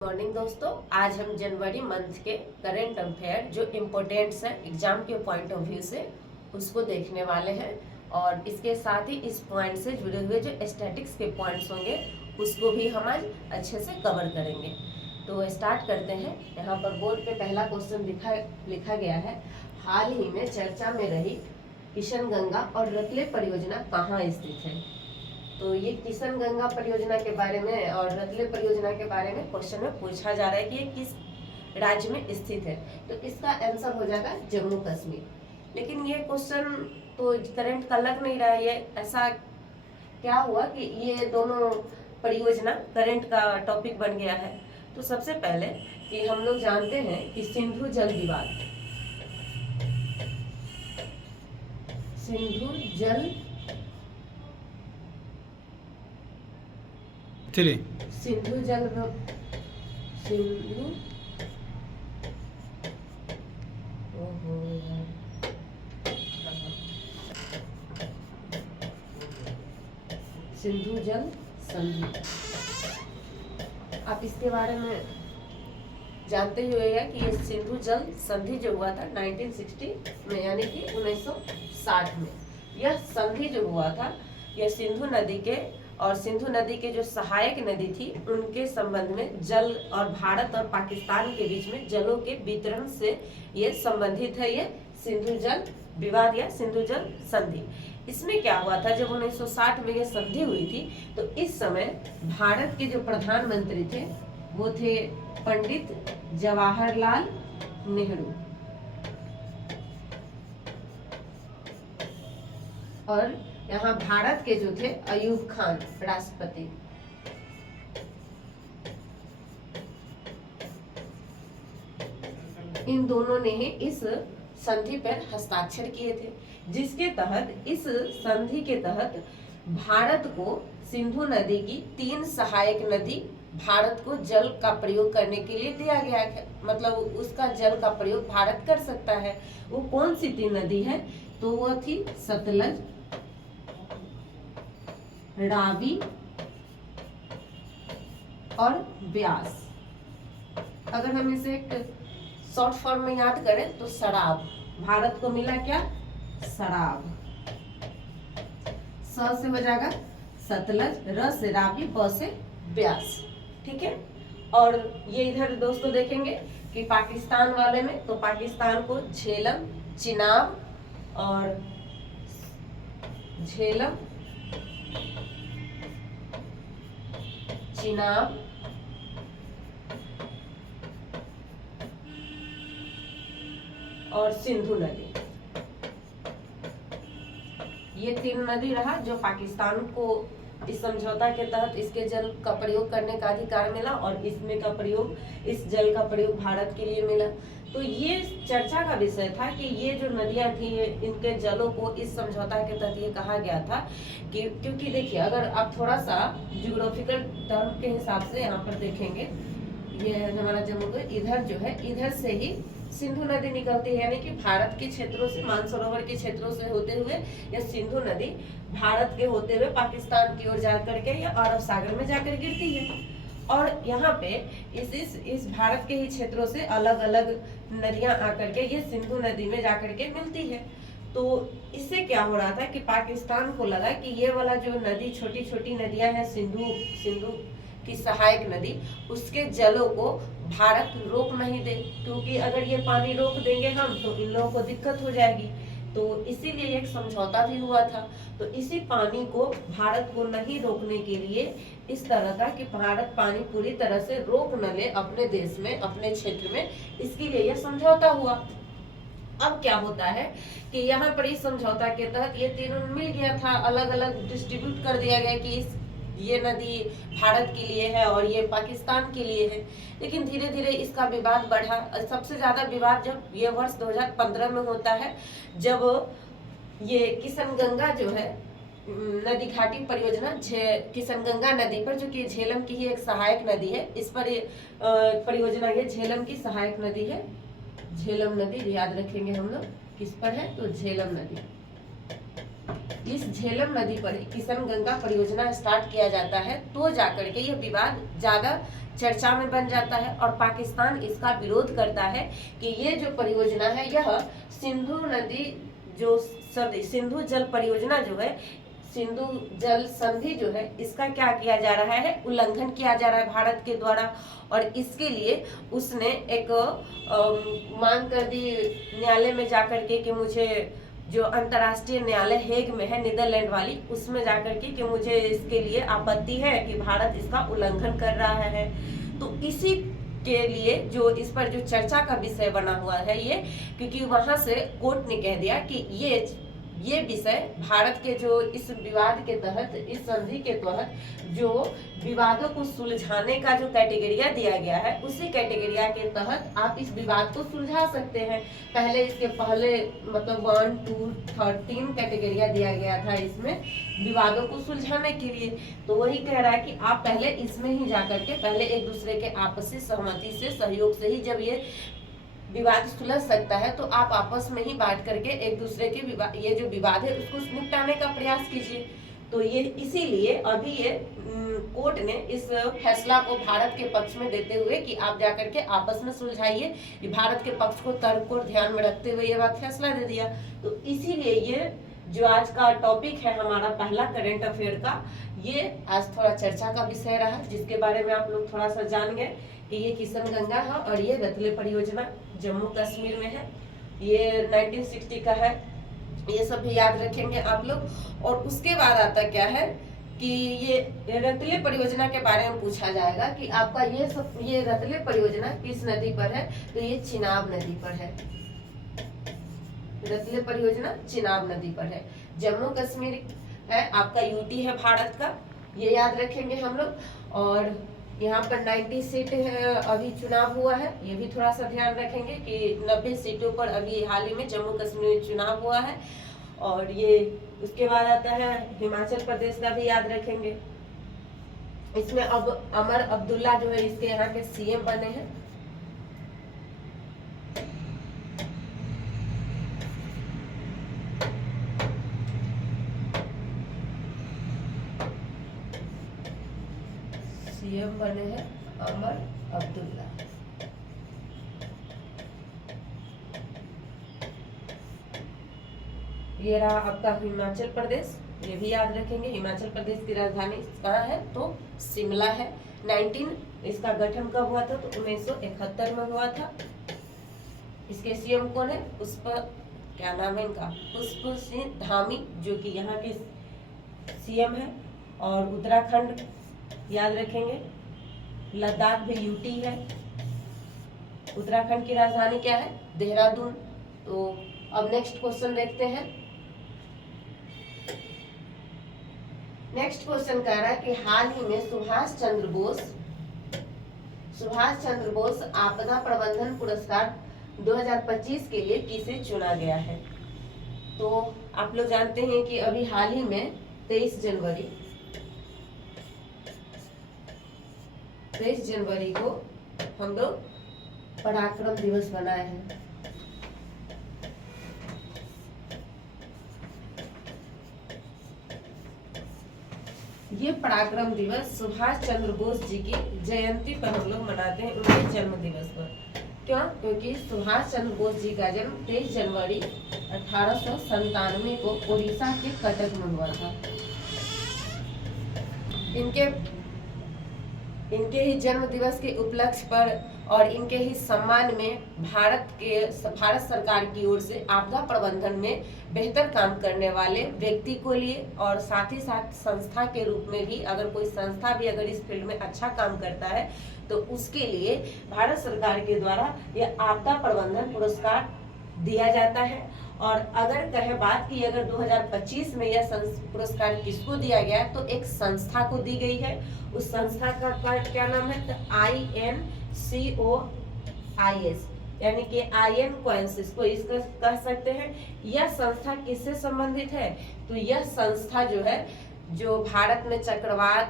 Morning दोस्तों, आज हम जनवरी मंथ के करेंट अफेयर जो इम्पोर्टेंट्स है एग्जाम के पॉइंट ऑफ व्यू से उसको देखने वाले हैं और इसके साथ ही इस पॉइंट से जुड़े हुए जो स्टैटिक्स के पॉइंट्स होंगे उसको भी हम आज अच्छे से कवर करेंगे। तो स्टार्ट करते हैं। यहाँ पर बोर्ड पे पहला क्वेश्चन लिखा गया है, हाल ही में चर्चा में रही किशनगंगा और रतले परियोजना कहाँ स्थित है। तो ये किशनगंगा परियोजना के बारे में और रतले परियोजना के बारे में क्वेश्चन में पूछा जा रहा है कि ये किस राज्य में स्थित है। तो इसका आंसर हो जाएगा जम्मू कश्मीर। लेकिन ये क्वेश्चन तो करंट का लग नहीं रहा है। ये ऐसा क्या हुआ कि ये दोनों परियोजना करंट का टॉपिक बन गया है। तो सबसे पहले कि हम लोग जानते हैं कि सिंधु जल विवाद, सिंधु जल सिंधु जल सिंधु सिंधु जल संधि, आप इसके बारे में जानते ही होगा कि ये सिंधु जल संधि जो हुआ था 1960 में, यानी कि 1960 में। यह संधि जो हुआ था यह सिंधु नदी के और सिंधु नदी के जो सहायक नदी थी उनके संबंध में जल और भारत और पाकिस्तान के बीच में जलों के वितरण से ये संबंधित है। ये सिंधु जल विवाद या सिंधु जल संधि। इसमें क्या हुआ था, जब 1960 में ये संधि हुई थी तो इस समय भारत के जो प्रधानमंत्री थे वो थे पंडित जवाहरलाल नेहरू और यहाँ भारत के जो थे अयूब खान राष्ट्रपति। इन दोनों ने ही इस संधि पर हस्ताक्षर किए थे, जिसके तहत इस संधि के तहत भारत को सिंधु नदी की 3 सहायक नदी भारत को जल का प्रयोग करने के लिए दिया गया है। मतलब उसका जल का प्रयोग भारत कर सकता है। वो कौन सी 3 नदी है, तो वो थी सतलज, रावी और ब्यास। अगर हम इसे एक शॉर्ट फॉर्म में याद करें तो शराब, भारत को मिला क्या, शराब। स से हो जाएगा सतलज, र से रावी, ब से ब्यास। ठीक है। और ये इधर दोस्तों देखेंगे कि पाकिस्तान वाले में, तो पाकिस्तान को झेलम, चिनाब और झेलम, चिनाब और सिंधु नदी, ये 3 नदी रहा जो पाकिस्तान को इस समझौता के तहत इसके जल का प्रयोग करने का अधिकार मिला और इसमें का प्रयोग, इस जल का प्रयोग भारत के लिए मिला। तो ये चर्चा का विषय था कि ये जो नदियां थी इनके जलों को इस समझौता के तहत ये कहा गया था कि, क्योंकि देखिए अगर आप थोड़ा सा जियोग्राफिकल टर्म के हिसाब से यहाँ पर देखेंगे, ये हमारा जम्मू का इधर जो है, इधर से ही सिंधु नदी निकलती है, यानी कि भारत के क्षेत्रों से, मानसरोवर के क्षेत्रों से होते हुए यह सिंधु नदी भारत के होते हुए पाकिस्तान की ओर जाकर के या अरब सागर में जाकर गिरती है। और यहाँ पे इस भारत के ही क्षेत्रों से अलग अलग नदियां आकर के ये सिंधु नदी में जाकर के मिलती है। तो इससे क्या हो रहा था कि पाकिस्तान को लगा कि ये वाला जो नदी, छोटी छोटी नदियां हैं, सिंधु की सहायक नदी, उसके जलों को भारत रोक नहीं दे, क्योंकि अगर ये पानी रोक देंगे हम तो इन लोगों को दिक्कत हो जाएगी। तो इसीलिए एक समझौता भी हुआ था। तो इसी पानी को भारत को नहीं रोकने के लिए इस तरह का कि भारत पानी पूरी तरह से रोक न ले अपने देश में, अपने क्षेत्र में, इसके लिए यह समझौता हुआ। अब क्या होता है कि यहाँ पर इस समझौता के तहत ये तीनों मिल गया था, अलग अलग डिस्ट्रीब्यूट कर दिया गया कि ये नदी भारत के लिए है और ये पाकिस्तान के लिए है। लेकिन धीरे धीरे इसका विवाद बढ़ा। सबसे ज्यादा विवाद जब ये वर्ष 2015 में होता है, जब ये किशनगंगा जो है नदी घाटी परियोजना किशनगंगा नदी पर, जो कि झेलम की ही एक सहायक नदी है, इस पर परियोजना ये झेलम की सहायक नदी है। झेलम नदी याद रखेंगे हम लोग, किस पर है, तो झेलम नदी। इस झेलम नदी पर किशनगंगा परियोजना स्टार्ट किया जाता है तो जाकर के यह विवाद ज्यादा चर्चा में बन जाता है और पाकिस्तान इसका विरोध करता है कि ये जो परियोजना है यह सिंधु नदी जो सिंधु जल परियोजना जो है, सिंधु जल संधि जो है, इसका क्या किया जा रहा है, उल्लंघन किया जा रहा है भारत के द्वारा। और इसके लिए उसने एक मांग कर दी न्यायालय में जाकर के कि मुझे जो अंतर्राष्ट्रीय न्यायालय हेग में है नीदरलैंड वाली, उसमें जाकर के कि मुझे इसके लिए आपत्ति है कि भारत इसका उल्लंघन कर रहा है। तो इसी के लिए जो इस पर जो चर्चा का विषय बना हुआ है ये, क्योंकि वहां से कोर्ट ने कह दिया कि ये विषय भारत के जो इस विवाद के तहत, इस संधि के तहत जो विवादों को सुलझाने का जो कैटेगरिया दिया गया है, उसी कैटेगरिया के तहत आप इस विवाद को सुलझा सकते हैं। पहले इसके पहले मतलब 1, 2, 13 कैटेगरिया दिया गया था इसमें विवादों को सुलझाने के लिए। तो वही कह रहा है कि आप पहले इसमें ही जाकर के पहले एक दूसरे के आपसी सहमति से, सहयोग से ही जब ये विवाद सुलझ सकता है तो आप आपस में ही बात करके एक दूसरे के ये जो विवाद है उसको निपटाने का प्रयास कीजिए। तो ये इसीलिए अभी ये कोर्ट ने इस फैसला को भारत के पक्ष में देते हुए कि आप जाकर के आपस में सुलझाइए, भारत के पक्ष को, तर्क को ध्यान में रखते हुए ये बात फैसला दे दिया। तो इसीलिए ये जो आज का टॉपिक है हमारा पहला करंट अफेयर का, ये आज थोड़ा चर्चा का विषय रहा, जिसके बारे में आप लोग थोड़ा सा जान गए कि ये किशनगंगा है और ये रतले परियोजना जम्मू कश्मीर में है, ये 1960 का है, ये सब भी याद रखेंगे आप लोग। और उसके बाद आता क्या है कि ये रतले परियोजना के बारे में पूछा जाएगा कि आपका ये रतले परियोजना किस नदी पर है, तो ये चिनाब नदी पर है। रतले परियोजना चिनाब नदी पर है। जम्मू कश्मीर है आपका, यूटी है भारत का, ये याद रखेंगे हम लोग। और यहाँ पर 90 सीट है, अभी चुनाव हुआ है, ये भी थोड़ा सा ध्यान रखेंगे कि 90 सीटों पर अभी हाल ही में जम्मू कश्मीर में चुनाव हुआ है। और ये उसके बाद आता है हिमाचल प्रदेश का भी याद रखेंगे। इसमें अब अमर अब्दुल्ला जो है इसके यहाँ के सीएम बने हैं। सीएम बने हैं अमर अब्दुल्ला। ये रहा आपका हिमाचल प्रदेश, ये भी याद रखेंगे। हिमाचल प्रदेश की राजधानी कहाँ है, तो शिमला है। 19 इसका गठन कब हुआ था, तो 1971 में हुआ था। इसके सीएम कौन है, क्या नाम है इनका, पुष्प सिंह धामी, जो कि यहाँ के सीएम है। और उत्तराखंड याद रखेंगे, लद्दाख भी यूटी है। उत्तराखंड की राजधानी क्या है, देहरादून। तो अब नेक्स्ट क्वेश्चन देखते हैं। नेक्स्ट क्वेश्चन कह रहा है कि हाल ही में सुभाष चंद्र बोस आपदा प्रबंधन पुरस्कार 2025 के लिए किसे चुना गया है। तो आप लोग जानते हैं कि अभी हाल ही में 23 जनवरी को हम लोग पराक्रम दिवस मनाए हैं। ये पराक्रम दिवस सुभाष चंद्र बोस जी की जयंती पर हम लोग मनाते हैं, उनके जन्म दिवस पर। क्यों, क्योंकि सुभाष चंद्र बोस जी का जन्म 23 जनवरी 1897 को उड़ीसा के कटक में हुआ था। इनके ही जन्म दिवस के उपलक्ष्य पर और इनके ही सम्मान में भारत सरकार की ओर से आपदा प्रबंधन में बेहतर काम करने वाले व्यक्ति को लिए और साथ ही साथ संस्था के रूप में भी, अगर कोई संस्था भी अगर इस फील्ड में अच्छा काम करता है तो उसके लिए भारत सरकार के द्वारा यह आपदा प्रबंधन पुरस्कार दिया जाता है। और अगर कहें बात की अगर 2025 में यह पुरस्कार किसको दिया गया, तो एक संस्था को दी गई है। उस संस्था का क्या नाम है, तो INCOIS, यानी कि IN कोइंस इसको इसका कह सकते हैं। यह संस्था किससे संबंधित है, तो यह संस्था जो है, जो भारत में चक्रवात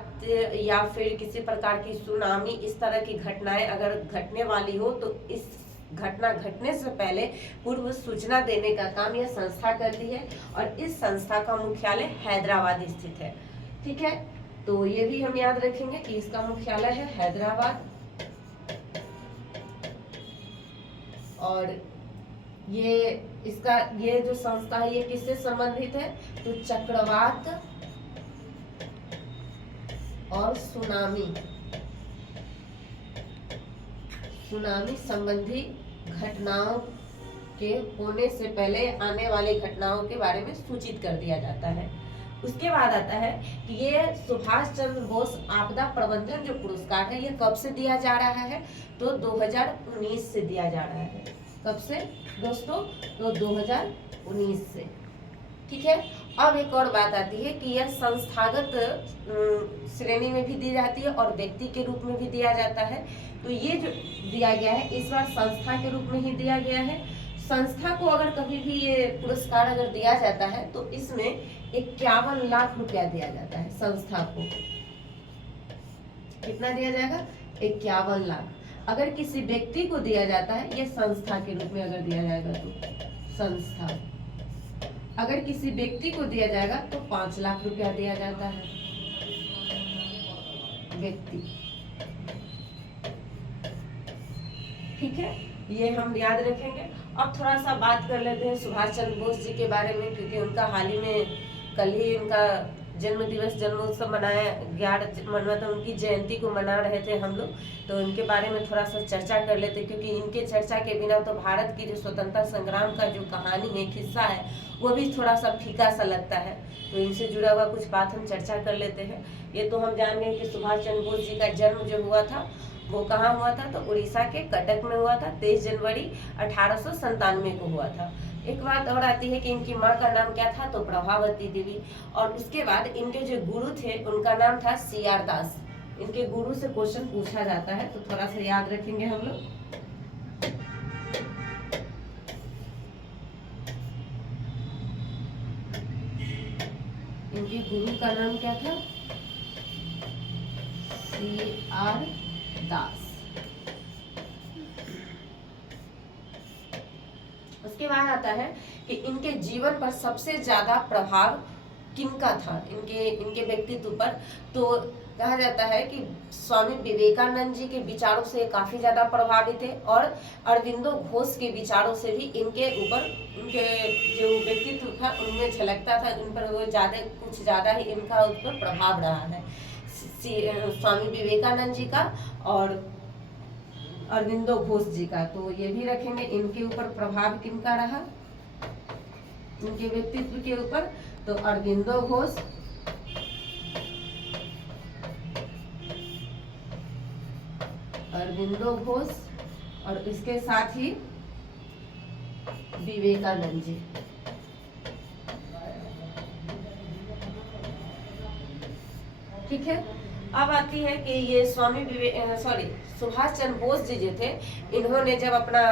या फिर किसी प्रकार की सुनामी, इस तरह की घटनाएं अगर घटने वाली हो तो इस घटना घटने से पहले पूर्व सूचना देने का काम यह संस्था करती है और इस संस्था का मुख्यालय हैदराबाद स्थित है। ठीक है, तो ये भी हम याद रखेंगे कि इसका मुख्यालय है हैदराबाद। और ये जो संस्था है ये किससे संबंधित है, तो चक्रवात और सुनामी संबंधी घटनाओं के होने से पहले आने वाली घटनाओं के बारे में सूचित कर दिया जाता है। उसके बाद आता है कि ये सुभाष चंद्र बोस आपदा प्रबंधन जो पुरस्कार है ये कब से दिया जा रहा है, तो 2019 से दिया जा रहा है। कब से दोस्तों, तो 2019 से। ठीक है, अब एक और बात आती है कि यह संस्थागत श्रेणी में भी दी जाती है और व्यक्ति के रूप में भी दिया जाता है। तो ये जो दिया गया है इस बार संस्था के रूप में ही दिया गया है। संस्था को अगर कभी भी ये पुरस्कार अगर दिया जाता है तो इसमें 51 लाख रुपया दिया जाता है। संस्था को कितना दिया जाएगा, 51 लाख। अगर किसी व्यक्ति को दिया जाता है, ये संस्था के रूप में अगर दिया जाएगा तो संस्था, अगर किसी व्यक्ति को दिया जाएगा तो 5 लाख रुपया दिया जाता है व्यक्ति। ठीक है, ये हम याद रखेंगे। अब थोड़ा सा बात कर लेते हैं सुभाष चंद्र बोस जी के बारे में, क्योंकि उनका हाल ही में कल ही उनका जन्म दिवस जन्मोत्सव मनाया गया, मतलब उनकी जयंती को मना रहे थे हम लोग। तो उनके बारे में थोड़ा सा चर्चा कर लेते, क्योंकि इनके चर्चा के बिना तो भारत की जो स्वतंत्रता संग्राम का जो कहानी है, किस्सा है, वो भी थोड़ा सा फीका सा लगता है। तो इनसे जुड़ा हुआ कुछ बात हम चर्चा कर लेते हैं। ये तो हम जान गए कि सुभाष चंद्र बोस जी का जन्म जो हुआ था वो कहाँ हुआ था, तो उड़ीसा के कटक में हुआ था। 23 जनवरी 1897 को हुआ था। एक बात और आती है कि इनकी माँ का नाम क्या था, तो प्रभावती देवी। और उसके बाद इनके जो गुरु थे उनका नाम था CR दास। इनके गुरु से क्वेश्चन पूछा जाता है, तो थोड़ा सा याद रखेंगे हम लोग। इनके गुरु का नाम क्या था, CR दास। उसके बाद आता है कि इनके जीवन पर सबसे ज्यादा प्रभाव किनका था, इनके व्यक्तित्व पर। तो कहा जाता है कि स्वामी विवेकानंद जी के विचारों से काफी ज्यादा प्रभावित थे और अरविंदो घोष के विचारों से भी इनके ऊपर, इनके जो व्यक्तित्व था उनमें झलकता था, इन पर वो कुछ ज्यादा ही इनका उस पर प्रभाव रहा है, स्वामी विवेकानंद जी का और अरविंदो घोष जी का। तो ये भी रखेंगे, इनके ऊपर प्रभाव किनका रहा, इनके व्यक्तित्व के ऊपर, तो अरविंदो घोष, और इसके साथ ही विवेकानंद जी। ठीक है, अब आती है कि ये सुभाष चंद्र बोस जी जो थे, इन्होंने जब अपना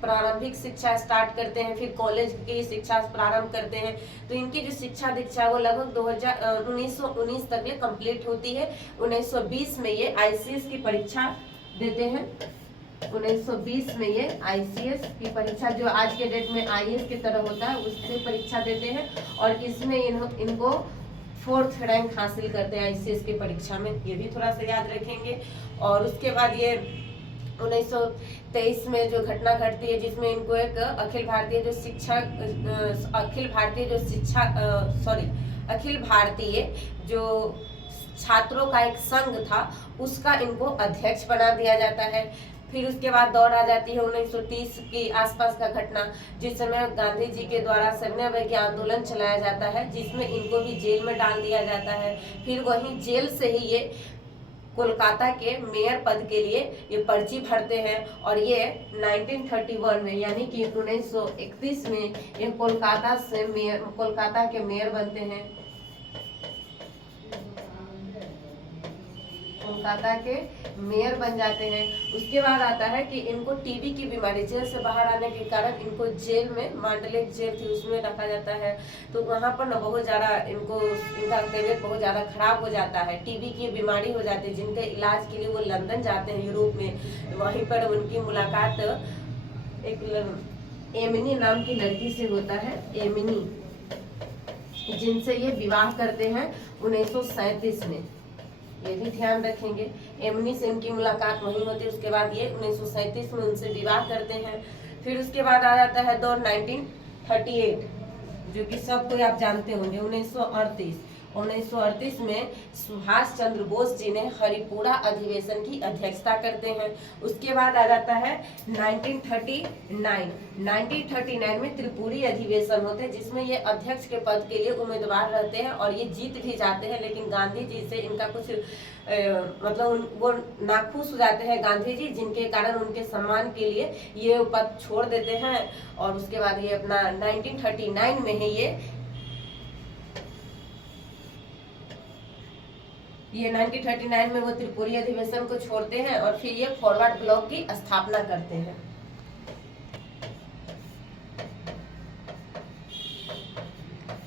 प्रारंभिक शिक्षा स्टार्ट करते हैं, फिर कॉलेज की शिक्षा प्रारंभ करते हैं, तो इनकी जो शिक्षा दीक्षा वो लगभग 1919 तक ये कंप्लीट होती है। 1920 में ये ICS की परीक्षा देते हैं। 1920 में ये ICS की परीक्षा, जो आज के डेट में IAS की तरह होता है, उससे परीक्षा देते हैं और इसमें इनको 4th रैंक हासिल करते हैं ICS की परीक्षा में। ये भी थोड़ा सा याद रखेंगे। और उसके बाद ये 1923 में जो घटना घटती है, जिसमें इनको एक अखिल भारतीय जो छात्रों का एक संघ था, उसका इनको अध्यक्ष बना दिया जाता है। फिर उसके बाद दौड़ आ जाती है 1930 के आसपास का घटना, जिस समय गांधी जी के द्वारा सविनय आंदोलन चलाया जाता है, जिसमें इनको भी जेल में डाल दिया जाता है। फिर वहीं जेल से ही ये कोलकाता के मेयर पद के लिए ये पर्ची भरते हैं और ये 1931 में यानी कि 1931 में ये कोलकाता के मेयर बनते हैं। कोलकाता के मेयर बन जाते हैं। उसके बाद आता है कि इनको टीबी की बीमारी, जेल से बाहर आने के कारण इनको जेल में, मांडलिक जेल थी उसमें रखा जाता है। तो वहाँ पर ना बहुत ज़्यादा इनका तबीयत बहुत ज़्यादा खराब हो जाता है, टीबी की बीमारी हो जाती है, जिनके इलाज के लिए वो लंदन जाते हैं, यूरोप में। वहीं पर उनकी मुलाकात एक एमिनी नाम की लड़की से होता है, एमिनी, जिनसे ये विवाह करते हैं 1937 में। ये भी ध्यान रखेंगे, एमिनी से इनकी मुलाकात वहीं होती है। उसके बाद ये 1937 में उनसे विवाह करते हैं। फिर उसके बाद आ जाता है दौर 1938, जो कि सब कोई आप जानते होंगे। 1938 में सुभाष चंद्र बोस जी ने हरिपुरा अधिवेशन की अध्यक्षता करते हैं। उसके बाद आ जाता है 1939 में त्रिपुरी अधिवेशन होते हैं, जिसमें ये अध्यक्ष के पद के लिए उम्मीदवार रहते हैं और ये जीत भी जाते हैं। लेकिन गांधी जी से इनका कुछ मतलब वो नाखुश हो जाते हैं गांधी जी, जिनके कारण उनके सम्मान के लिए ये पद छोड़ देते हैं। और उसके बाद ये अपना 1939 में है ये 1939 में वो त्रिपुरी अधिवेशन को छोड़ते हैं और फिर ये फॉरवर्ड ब्लॉक की स्थापना करते हैं।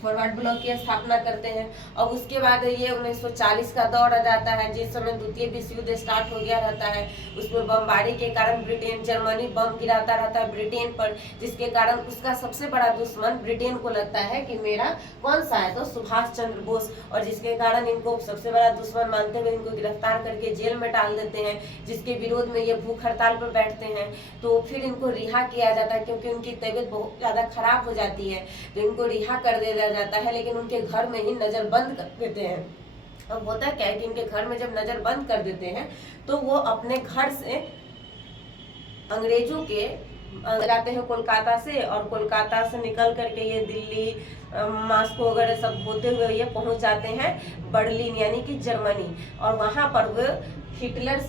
फॉरवर्ड ब्लॉक की स्थापना करते हैं। अब उसके बाद ये 1940 का दौर आ जाता है, जिस समय द्वितीय विश्व युद्ध स्टार्ट हो गया रहता है। उसमें बमबारी के कारण ब्रिटेन, जर्मनी बम गिराता रहता है ब्रिटेन पर, जिसके कारण उसका सबसे बड़ा दुश्मन ब्रिटेन को लगता है कि मेरा कौन सा है, तो सुभाष चंद्र बोस, और जिसके कारण इनको सबसे बड़ा दुश्मन मानते हुए इनको गिरफ्तार करके जेल में डाल देते हैं, जिसके विरोध में ये भूख हड़ताल पर बैठते हैं। तो फिर इनको रिहा किया जाता है, क्योंकि उनकी तबीयत बहुत ज्यादा खराब हो जाती है, तो इनको रिहा कर दिया जाता है। लेकिन उनके घर में ही नजर बंद कर देते हैं। अब होता क्या है कि इनके घर में जब नजर बंद कर देते हैं तो वो अपने घर से अंग्रेजों के जाते हैं कोलकाता से, और कोलकाता से निकल करके ये दिल्ली, मॉस्को वगैरह सब होते हुए ये पहुंच जाते हैं बर्लिन यानी कि जर्मनी। और वहां पर वो हिटलर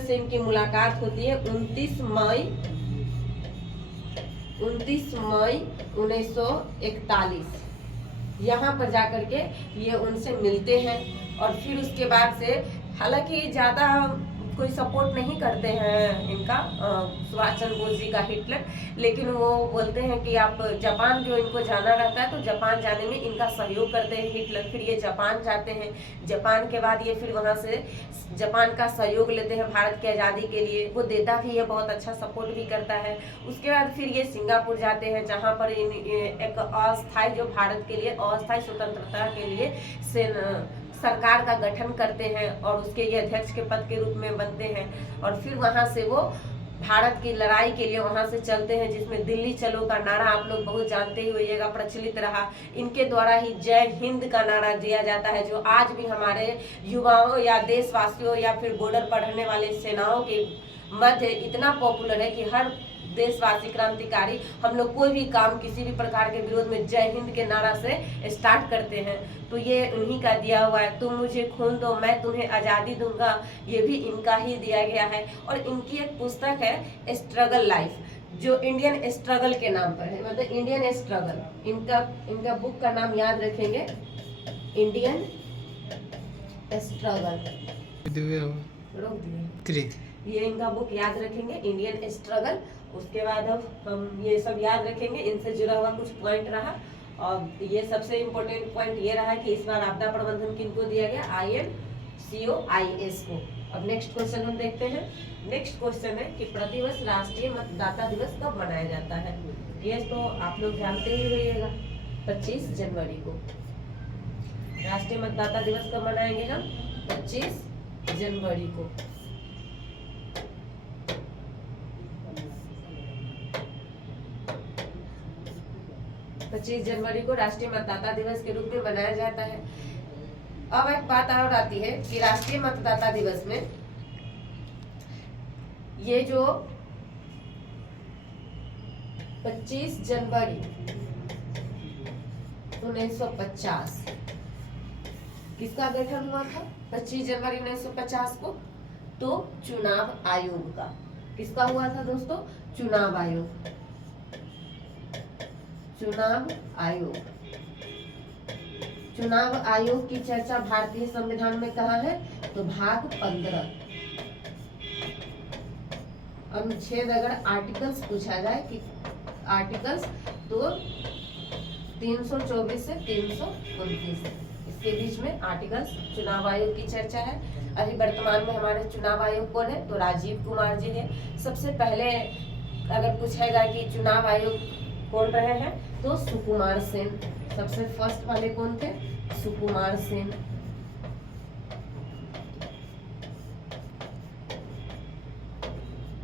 से इनकी मुलाकात होती है 29 मई 1941। यहाँ पर जाकर के ये उनसे मिलते हैं। और फिर उसके बाद से, हालांकि ज्यादा कोई सपोर्ट नहीं करते हैं इनका सुभाष चंद्र बोस जी का हिटलर, लेकिन वो बोलते हैं कि आप जापान, जो इनको जाना रहता है, तो जापान जाने में इनका सहयोग करते हैं हिटलर। फिर ये जापान जाते हैं। जापान के बाद ये फिर वहाँ से जापान का सहयोग लेते हैं भारत की आज़ादी के लिए। वो देता भी है, बहुत अच्छा सपोर्ट भी करता है। उसके बाद फिर ये सिंगापुर जाते हैं, जहाँ पर एक अस्थायी, जो भारत के लिए अस्थायी स्वतंत्रता के लिए सरकार का गठन करते हैं और उसके ये अध्यक्ष के पद के रूप में बनते हैं। और फिर वहां से वो भारत की लड़ाई के लिए वहां से चलते हैं, जिसमें दिल्ली चलो का नारा आप लोग बहुत जानते ही होइएगा, प्रचलित रहा। इनके द्वारा ही जय हिंद का नारा दिया जाता है, जो आज भी हमारे युवाओं या देशवासियों या फिर बॉर्डर पर रहने वाले सेनाओं के मध्य इतना पॉपुलर है कि हर देशवासी क्रांतिकारी हम लोग कोई भी काम, किसी भी प्रकार के विरोध में जय हिंद के नारा से स्टार्ट करते हैं। तो ये उन्हीं का दिया हुआ है। तुम मुझे खून दो मैं तुम्हें आज़ादी दूंगा, ये भी इनका ही दिया गया है। और इनकी एक पुस्तक है स्ट्रगल लाइफ, जो इंडियन स्ट्रगल के नाम पर है, मतलब इंडियन स्ट्रगल। इनका बुक का नाम याद रखेंगे, इंडियन स्ट्रगल। ये इनका बुक याद रखेंगे, इंडियन स्ट्रगल। उसके बाद अब हम ये सब याद रखेंगे, इनसे जुड़ा हुआ कुछ पॉइंट रहा। और ये सबसे इम्पोर्टेंट पॉइंट ये रहा कि इस बार आपदा प्रबंधन किनको दिया गया, INCOIS को। अब नेक्स्ट क्वेश्चन हम देखते हैं। नेक्स्ट क्वेश्चन है कि प्रतिवर्ष राष्ट्रीय मतदाता दिवस कब मनाया जाता है। ये तो आप लोग जानते ही रहिएगा, 25 जनवरी को। राष्ट्रीय मतदाता दिवस कब मनाएंगे हम, 25 जनवरी को। 25 जनवरी को राष्ट्रीय मतदाता दिवस के रूप में मनाया जाता है। अब एक बात और आती है कि राष्ट्रीय मतदाता दिवस में ये जो 25 जनवरी 1950 किसका गठन हुआ था, 25 जनवरी 1950 को, तो चुनाव आयोग का। किसका हुआ था दोस्तों, चुनाव आयोग। चुनाव आयोग की चर्चा भारतीय संविधान में कहाँ है, तो भाग 15। अनुच्छेद अगर आर्टिकल्स पूछा जाए कि आर्टिकल्स, तो 324 से 329 इसके बीच में आर्टिकल्स। चुनाव आयोग की चर्चा है। अभी वर्तमान में हमारे चुनाव आयोग कौन है, तो राजीव कुमार जी है। सबसे पहले अगर पूछेगा कि चुनाव आयोग कौन रहे हैं, तो सुकुमार सेन। सबसे फर्स्ट वाले कौन थे, सुकुमार सेन।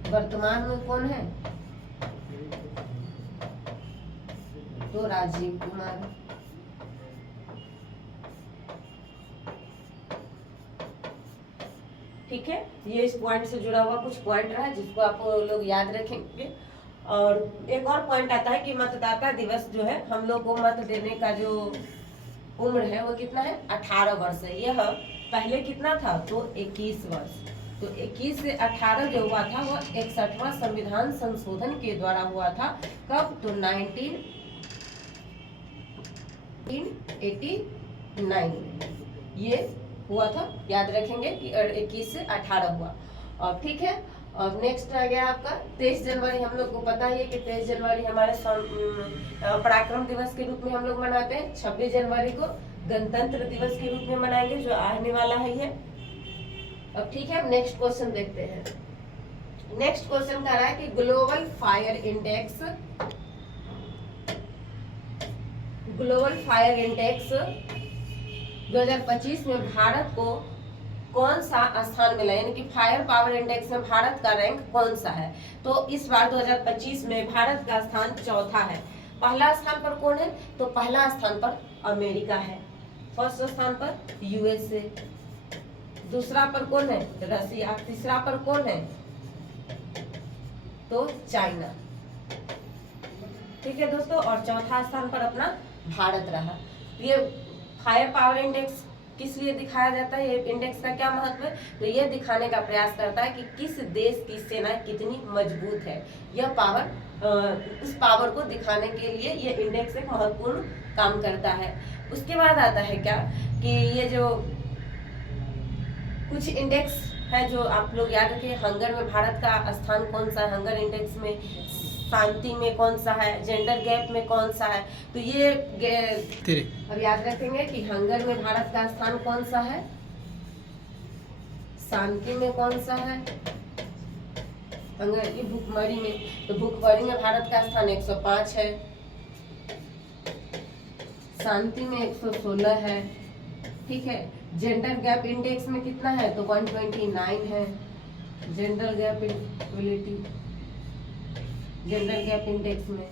वर्तमान में कौन है, तो राजीव कुमार। ठीक है, ये इस पॉइंट से जुड़ा हुआ कुछ पॉइंट रहा जिसको आप लोग याद रखेंगे। और एक और पॉइंट आता है कि मतदाता दिवस जो है, हम लोग को मत देने का जो उम्र है वो कितना है, 18 वर्ष है। यह पहले कितना था, तो 21 वर्ष। तो 21 से 18 जो हुआ था वो 61वां संविधान संशोधन के द्वारा हुआ था। कब, तो 1989 ये हुआ था। याद रखेंगे कि 21 से 18 हुआ। और ठीक है, और नेक्स्ट आ गया आपका 23 जनवरी। हम लोग को पता ही है कि 23 जनवरी हमारे पराक्रम दिवस के रूप में हम लोग मनाते हैं। 26 जनवरी को गणतंत्र दिवस के रूप में मनाएंगे, जो आने वाला है ये। अब ठीक है, नेक्स्ट क्वेश्चन देखते हैं। नेक्स्ट क्वेश्चन कह रहा है कि ग्लोबल फायर इंडेक्स 2025 में भारत को कौन सा स्थान मिला, यानी कि फायर पावर इंडेक्स में भारत का रैंक कौन सा है। तो इस बार 2025 में भारत का स्थान चौथा है। पहला स्थान पर कौन है, तो पहला स्थान पर अमेरिका है। फर्स्ट स्थान पर यूएसए, दूसरा पर कौन है, रसिया, तीसरा पर कौन है, तो चाइना। ठीक है दोस्तों, और चौथा स्थान पर अपना भारत रहा। ये फायर पावर इंडेक्स किस लिए दिखाया जाता है, ये इंडेक्स का क्या महत्व है, तो ये दिखाने का प्रयास करता है कि किस देश की सेना कितनी मजबूत है। यह पावर, उस पावर को दिखाने के लिए ये इंडेक्स एक महत्वपूर्ण काम करता है। उसके बाद आता है क्या, कि ये जो कुछ इंडेक्स है जो आप लोग याद रखिए। हंगर में भारत का स्थान कौन सा है, हंगर इंडेक्स में। शांति में कौन सा है, जेंडर गैप में कौन सा है, तो ये अब याद रखेंगे कि हंगर में भारत का स्थान कौन सा है, शांति में कौन सा है, हंगर की भुखमरी में, तो भुखमरी में भारत का स्थान 105 है, शांति में 116 है। ठीक है, जेंडर गैप इंडेक्स में कितना है, तो 129 है। Gender gap equality, gender gap index में,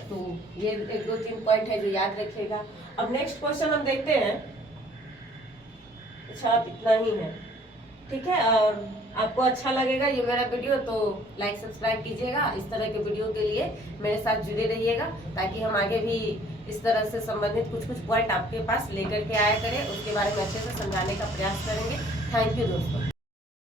तो ये 1-2-3 पॉइंट है जो याद रखिएगा। अब नेक्स्ट क्वेश्चन हम देखते हैं। अच्छा, इतना ही है। ठीक है, और आपको अच्छा लगेगा ये मेरा वीडियो तो लाइक सब्सक्राइब कीजिएगा। इस तरह के वीडियो के लिए मेरे साथ जुड़े रहिएगा, ताकि हम आगे भी इस तरह से संबंधित कुछ पॉइंट आपके पास लेकर के आया करें, उसके बारे में अच्छे से समझाने का प्रयास करेंगे। थैंक यू दोस्तों।